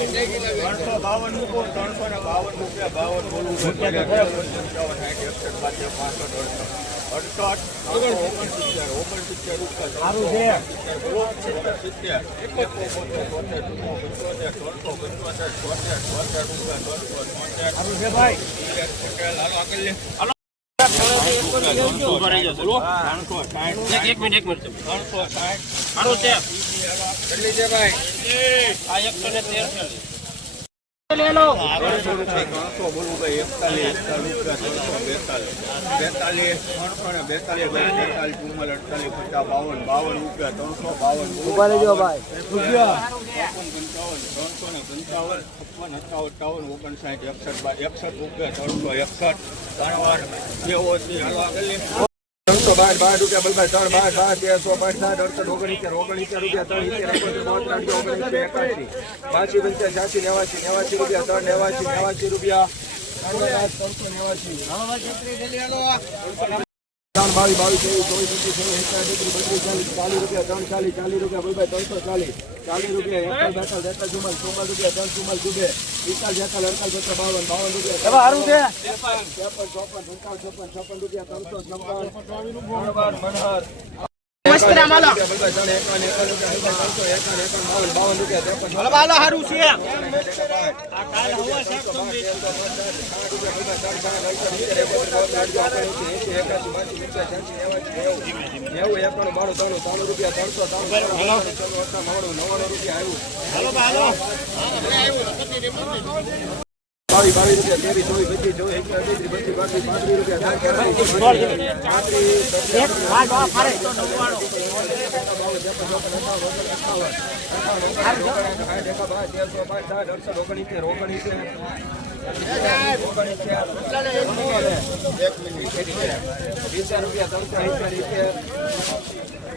ત્રણસો બાવન મૂકો ત્રણસો ને બાવન રૂપિયા બાવન બોલવું સાઠ એકસઠ અડસઠ ઓગણસિત્તેર ઓગણસિત્તેર સિત્તેર સિત્તેર એકો પોતે પોતે ટૂંકો પંચોતેર પંચોતેર ત્રણસો એક મિનિટ એક મિનિટ ત્રણસો સાઠ. સારું છે કેટલી છે ભાઈ આ એકસો ને તેર છે. એકસઠ એકસઠ રૂપિયા ત્રણસો એકસઠ ત્રણ વાર જેવો ત્રણસો બાર બાર રૂપિયા બલભાઈ ત્રણ બાર બાર તેરસો સાત, અડસઠ ઓગણીસેર ઓગણીસેર રૂપિયા, ત્રણ ઓગણીસો એકાસી, બાસી પંચાસી છ્યાસી, નેવાસી નેવાસી રૂપિયા, ત્રણ, નેવાસી નેવાસી રૂપિયા. ત્રણ હજાર ત્રણસો નેવાસી ત્રણ બાવીસ બાવીસ ત્રેવીસ ચોવીસ પચીસ સત્તાવીસ એકત્રીસ બત્રીસ ચાલીસ ચાલીસ રૂપિયા ત્રણ ચાલીસ ચાલીસ રૂપિયા બલભાઈ ત્રણસો ચાલીસ ચાલીસ રૂપિયા એકતાલ બેઠા તેતાલ ચુમ્માલ ચુમ્માલ રૂપિયા ત્રણ ચુમ્માલ ચુબે પિસ્તાલ જેતાલ અડતાલ પચાસ બાવન બાવન રૂપિયા ત્રેપન ચોપન પંચાવન છપ્પન છપ્પન રૂપિયા ત્રણસો છપ્પન મણવર મનહર સારું છે એવું એકાણું બાણું ત્રાણું ત્રણ રૂપિયા ત્રણસો ત્રાણું નવ્વાણું રૂપિયા આવ્યું બાવીસ બાવીસ રૂપિયા તેવીસ ચોવીસ પચીસ ચોવીસ એકવીસ બત્રીસ બત્રીસ પાંત્રીસ રૂપિયા મિનિટ રૂપિયા ત્રણસો ઇત્યાર